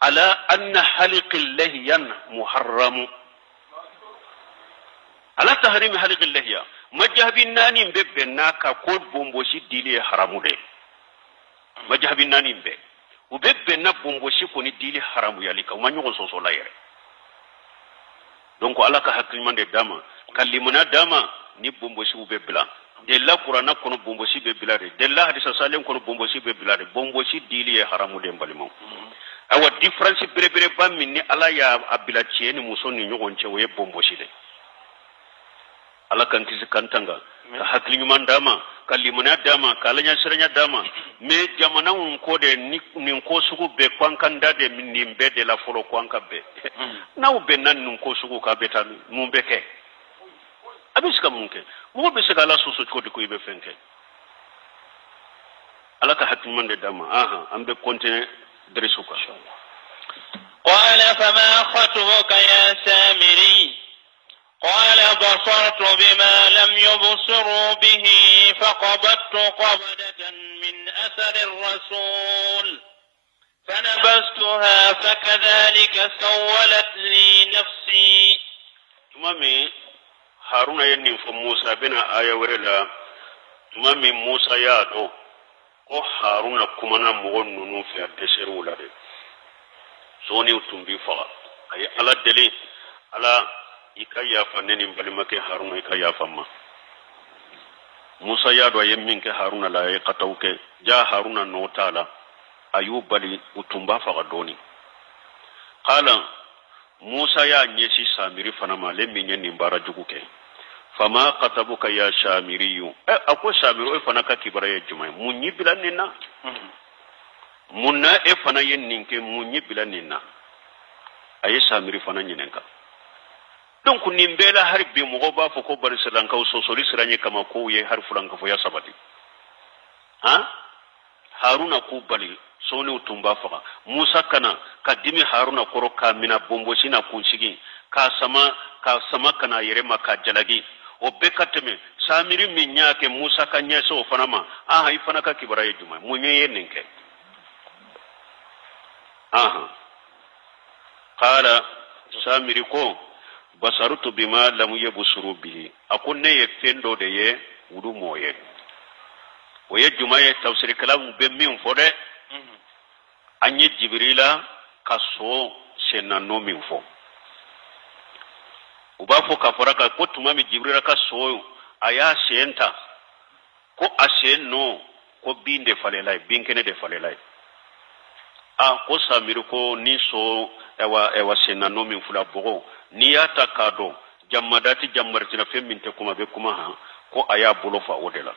ala anna haliqil lahyan muharram ala tahrim haliqil lahya majahbin nani mbebbe naka ko bombosi dili haramu de majahbin nani mbe ubebbe na bombosi ko ni dili haramu yalika manyo so la yere donc ala ka hakimande dama kalimuna dama ni bombosi ubebbla de la qur'ana kono bombosi be bilade de la hadisa salen kono bombosi be bilade bombosi dili e haramu de mbalimo awa difference bere ba minni ala ya abila cieni musoni nyogon cewe bombosi de ala kan kisi kantanga ka hakli man dama kalimuna dama kalanya siranya dama me jamana un ko de ni ko sugu be kwankanda de minni be de la folo kwanka be na ube nan nun ko sugu ka betan mun beke abiska munke mo be se kala soso ko de ko ibe fenke alaka hatman de dama aha ambe continue dresuka qala fama khatubuka ya samiri qala basartu bima lam yubsiru bihi faqabattu qabdatan min athar ar-rasul فنبذتها فكذلك سولت لي نفسي mami haruna yenni fo musa bena aya werela mami musa ya do ko haruna kumana mo nunu fi adesheru la de soni utumbi fa ay ala deli ala ikaya fa neni balimake haruna ikaya fa ma musa ya do yemmin ke haruna la ay qatawke ja haruna no taala ayubali utumba fa doni qala musa ya nyesi samiri fana ma le minye nimbara juguke fama qatabuka ya shamiriyu akwa shamiru e fana ka kibara ya jumai munyi bilanina munna e fana yen ninke munyi bilanina ayi shamiri fana nyinenka donc nimbela har bi mo ba fo ko bari selanka so sori siranye kama ko ye har fulanka fo ya sabati ha haruna ku bali soni utumba faga musa kana kadimi haruna koro kamina bombosina kunshigi ka sama kana yere maka jalagi o bekateme samiri minyake musa kanya so fanama aha ifana ka kibara yejuma munye ninke aha qala samiri ko basarutu bima lam yabsuru bihi akunne ye fendo de ye wudu moye o ye jumaye tafsir kalam be min fode anye jibrila kaso senano min fo uba fo ka foraka ko tumami jibrila kaso aya senta ko asenno ko binde falelay binkene de falelay ko samiri ko ni so ewa senano min fula bogo ni yata kado jammadati jammartina femminte kuma be kuma ha ko aya bolofa odela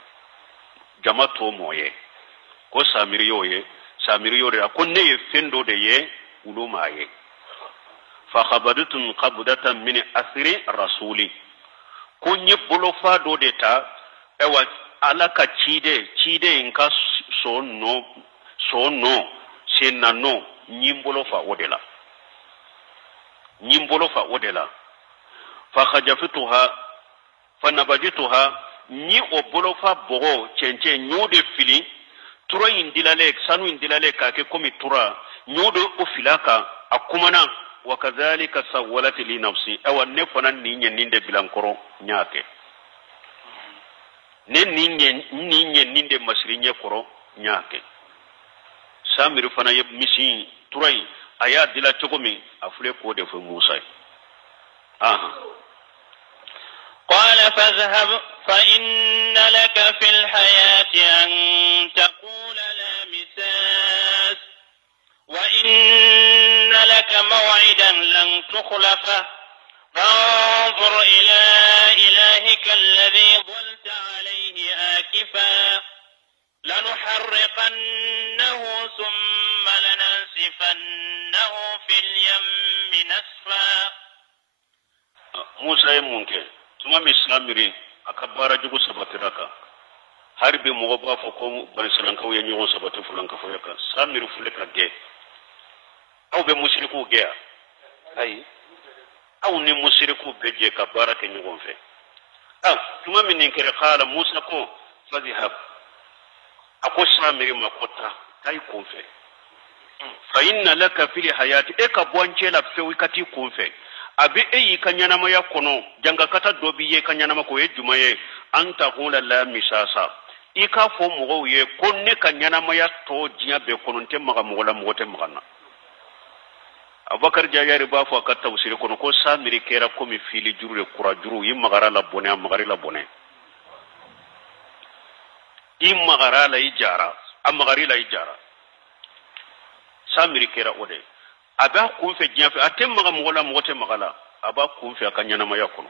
jamato moye ko samiri yoye ko ne ye fendo de ye uluma ye fa khabadatun qabdatan min athri rasuli ko nye bolofa do de ta ewa alaka chide inka sono senano nyimbolofa odela fa khajaftuha fa nabajtuha ni obolofa bogo chenche nyode fili tura indilale sanu indilale kake komi tura nyode ofilaka akumana wakadhalika sawalat li nafsi awa nefana ninye ninde bilankoro nyake ne ninye ninde masrinye koro nyake samiru fana ye misi turai aya dila chokomi afule ko de fo musa قال فاذهب فإن لك في الحياة أن تقول لا مساس وإن لك موعدا لن تخلفه فانظر إلى إلهك الذي ظلت عليه آكفا لنحرقنه ثم لننسفنه في اليم نسفا موسى يمونك tuma mislamiri akabara jugo sabatiraka harbe mo ba fo ko ban salanka we nyon sabati fulanka fo yaka samiri fuleka ge aw be mushriku ge ay aw ni mushriku be je kabara ke nyon fe tuma min kere khala musa ko fadhhab ako samiri makota tay ko fe fa inna laka fil hayati e ka bonche la fe wikati ko fe abi eyi kanyana ya kono janga kata dobi ye kanyana ko ye jumaye anta qula la misasa ika fo mo ye konne kanyana ya to jiya be kono te maga mo la mo te magana abakar jayari ba fo ka tawsir kono ko samiri kera ko mi fili jurure kura juru yi magara la bone amagari la bone yi magara la ijara amagari la ijara samiri kera ode aba kunfe jiafe atem maga mogola mogote magala aba kunfe akanyana maya kono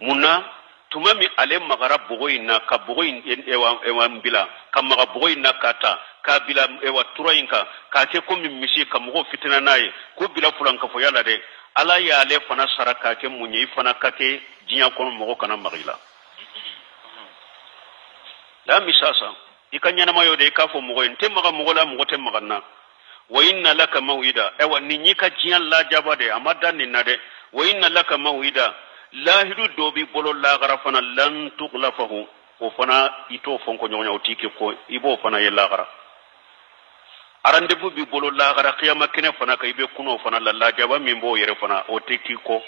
muna tumami ale magara bogoina ka bogoin ewa mbila ka maga bogoina kata ka bila ewa turainka ka ke ko mimisi ka mogo fitina naye ko bila fulanka fo yala de ala ya ale fana saraka ke munyi fana kake jinya kono mogo kana magila la misasa ikanyana mayo de ka fo mogo ente maga mogola mogote magana wa inna laka mawida ewa ninyika jiyan la jabade amada ninade wa inna laka mawida lahidu dobi bolo la garafana lan tuglafahu o fana ito fonko nyonya otike ko ibo fana ye la gara arande bu bi bolo la gara qiyama kene fana kay be kuno fana la jaba mimbo yere fana otiki ko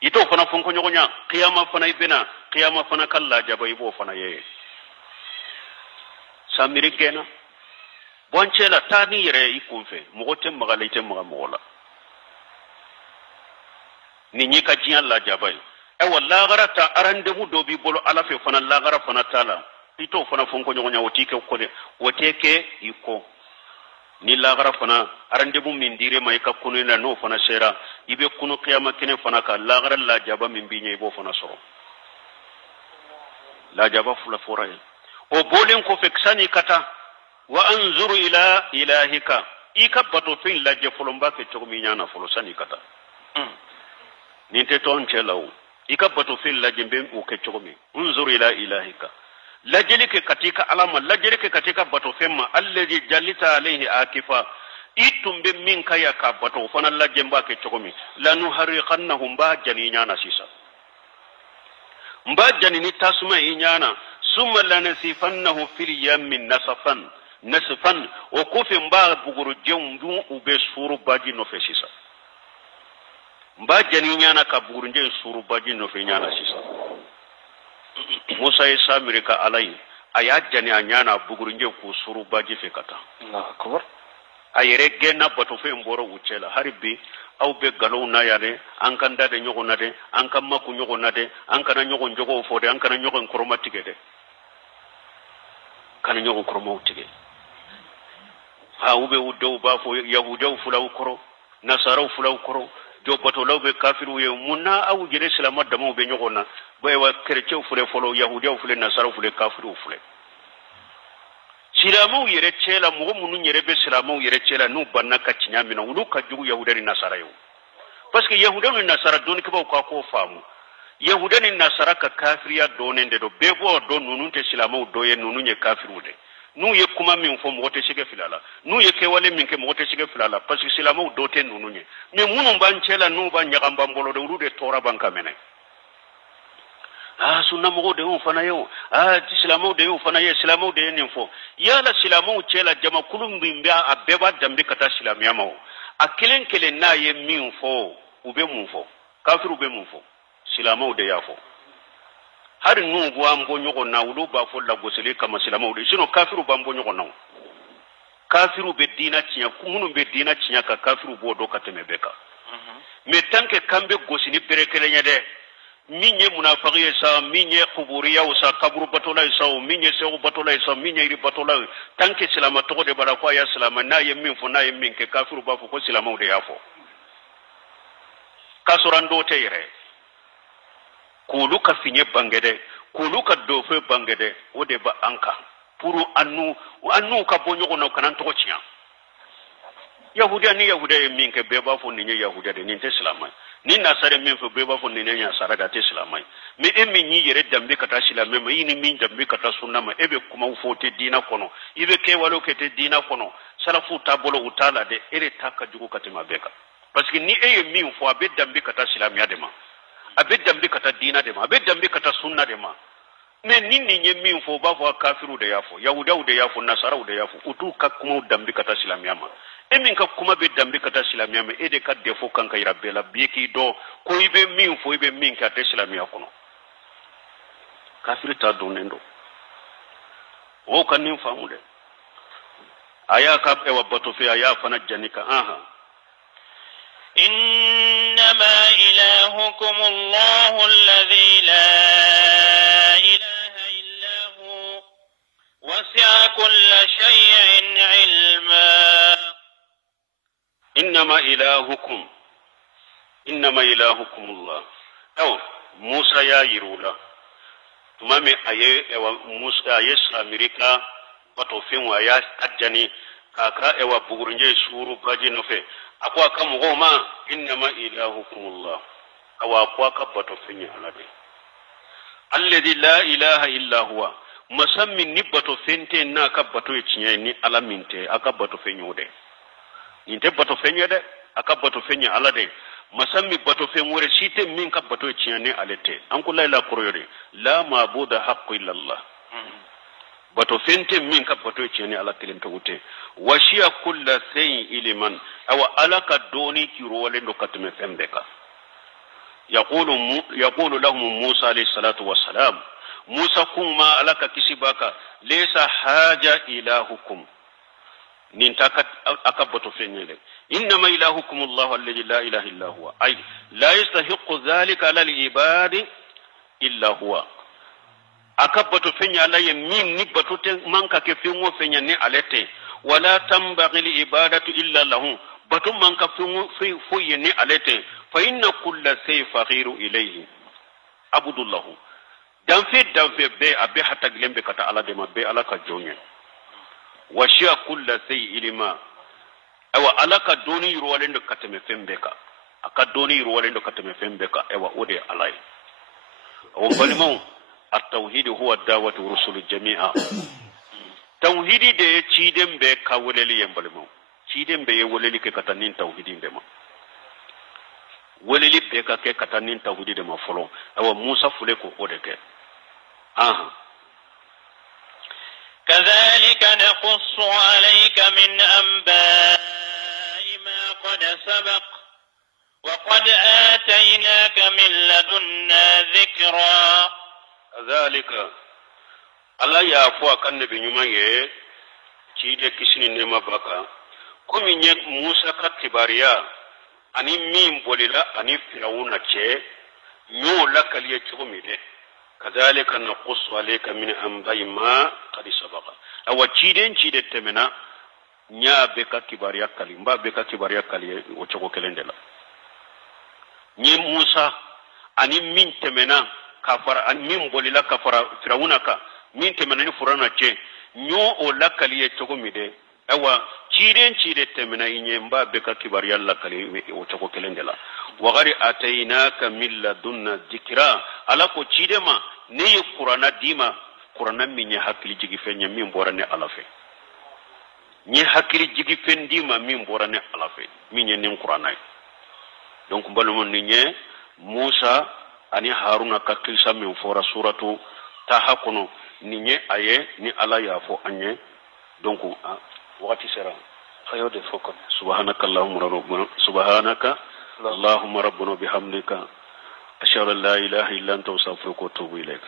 ito fana fonko nyonya qiyama fana ibena qiyama fana kala jaba ibo fana ye samiri gena bonchela tani yere ikunfe mogote magalaite magamola ni nyika jiyan la jabay e walla garata arande mu dobi bolo ala fe fana la gara fana tala ito fana fonko nyonya wotike ko de woteke iko ni la gara fana arande mu mindire may ka kunu na no fana sera ibe kunu qiyama kene fana ka la gara la jaba min binye bo fana soro la jaba fula foray o bolen ko feksani kata wa anzuru ila ilahika ikabbato fin la jefolomba ke chomi nyana folo sani kata ninte ton chelaw ikabbato fin la jembe o ke chomi unzuru ila ilahika lajelike katika alama lajelike katika bato femma alladhi jallita alayhi akifa itumbe min kaya ka bato fana lajemba ke chokomi lanu hariqannahum ba janinya na sisa mba janini tasma inyana summa lanasifannahu fil yammi nasfan o kofi mba buguru jewndum ube suru baji no fe sisa mba janinya na ka buguru je suru baji no fe nyana sisa Musa ya samiri ka alai aya jani anyana buguru je ku suru baji fe kata Allahu akbar ayere genna bato fe mboro wucela haribi aw be galo na yare an kan da de nyogo na de an kan maku nyogo na de an kana nyogo njogo fo de an kana nyogo nkroma tige de kana nyogo nkroma tige ha ube udo ba fo yahuda fula ukoro nasara fula ukoro jo bato law be kafiru ye munna aw jere islam da mo be nyogo na bay wa kerche fule folo yahuda fule nasara fule kafiru fule silamu yere cela mo munu nyere be silamu yere cela nu banna ka cinya mina ulu ka jugu yahuda ni nasara yo parce que yahuda ni nasara doni ke ba ko famu yahuda ni nasara ka kafiriya donende do bebo do nunu te silamu do ye nunu nye kafiru de nu ye kuma min fo mo te shige filala nu ye ke wale min ke mo te shige filala parce que silamu do te nunu nye me munu ban cela nu ban nyagamba mbolo de ulu de tora banka mene sunna mo de on fana yo islamu de on fana ye islamu de nin fo yala islamu cela jama kulum bimba abeba dambe kata islamiya ma akelen kelen na ye min fo ube mun fo kafiru be mun fo islamu de ya fo har nu bo ambo nyogo na ulu ba fo la gosele kama islamu de sino kafiru ba ambo nyogo na kafiru be dina tinya kumunu be dina tinya ka kafiru bo do kateme beka me tanke kambe gosini berekele nyade minye munafiqi sa minye quburiya sa kabru batola sa minye sewu batola sa minye iri batola tanke silama to de bara ko ya silama na yemin fo na yemin ke kafiru ba fo ko silama de yafo kasurando teyre kulu ka finye bangede kulu ka dofe bangede o de ba anka puru annu ka bonyo no kanan to ciya yahudiya ni yahudiya yemin ke be ba fo ni yahudiya de ni te silama ni nasare min fo beba fo nene nya sarada te islamai me emi nyi yere dambe kata silame ma yini min dambe kata sunna ma ebe kuma fo te dina kono ibe ke walo ke te dina kono sala fu tabolo utala de ere taka jugo katima beka parce que ni eye min fo abe dambe kata silame adema abe dambe kata dina dema abe dambe kata sunna dema me nini nye min fo ba fo kafiru de yafo yahuda de yafo nasara de yafo utu ka kuma dambe kata silame ma emin ka kuma be dambe kata silamiya me ede ka defo kan ka irabela bieki do ko ibe min fo ibe min ka te silamiya kono kafir ta donendo o kan nin famu de aya ka e wa bato fe aya fana janika إنما إلهكم الله الذي لا إله إلا هو وسع كل شيء علما إنما إلهكم الله أو موسى يا يرولا تمامي أيه موسى أيه أمريكا باتوفين ويا أجاني كاكا إيوا بغرنجي سورو باجي نوفي أقوى كمغوما إنما إلهكم الله أو أقوى كباتوفين على دي الذي لا إله إلا هو مسمي نباتوفين تينا كباتوفين ني على منتي أكباتوفين يودي inte bato fenye de aka bato fenye ala de masami bato fenwore site min ka bato chiane alete an ko layla koroyore la mabuda haqqu illa allah bato fente min ka bato chiane ala tilim tawute washiya kullu sayyin iliman aw alaka doni kiro wale ndo katme fembeka yaqulu lahum musa alayhi salatu wassalam musa kuma alaka kisibaka laysa haja ilahukum ننتاك أكبت فينيلك إنما إلهكم الله الذي لا إله إلا هو أي لا يستحق ذلك على العباد إلا هو أكبت فيني على يمين نبت منك كفيمو فيني عليه ولا تنبغي العبادة إلا له بتو منك فيني عليه فإن كل شيء فقير إليه عبد الله دانفي بي أبي حتى جلم بكتا على دم بي على كجوني وشيا كل شيء إلما أو علىك دوني روالين دو كتم فيمبكا أكا دوني روالين دو كتم فيمبكا أو أودي علي أو فلمو التوحيد هو الدعوة ورسل الجميع توحيد دي تشيدم بي كاولي يمبلمو تشيدم بي ولي كتانين توحيد بما ولي بي كتانين توحيد بما فلو او موسى فلكو ودك كذلك نقص عليك من أنباء ما قد سبق وقد آتيناك من لدنا ذكرا كذلك الله يعفو كان بنيومانيه تيجي كسني نما بكا كم ينك موسى كتباريا أني مين بوليلا أني فرعون تشي نو لك ليتشومي كذلك نقص عليك من أنباء ما قد سبق أو تشيدين تمنا نيا بكا كباريا كالي مبا بكا كباريا كالي وشكو كلندلا ني موسى أني مين تمنا كفر أني مين بوليلا كفر فرعونك مين تمنا نفرانا تشي نيو أو لكالي يتشومي دي أو تشيدين تمنا إني مبا بكا كباريا لكالي وشكو كلندلا وغري آتيناك من لدنا ذكرا ala ko chidema ne qur'ana dima qur'ana min ya hakili jigi fenya min borane alafe ni hakili jigi fen dima min borane alafe min nin qur'ana donc balumon ni nye Musa ani Haruna ka kilsa min fora suratu taha kono ni nye aye ni ala ya fo anye donc wakati sera khayode fokon subhanaka allahumma rabbuna bihamdika أشهد أن لا إله إلا أنت أستغفرك وأتوب إليك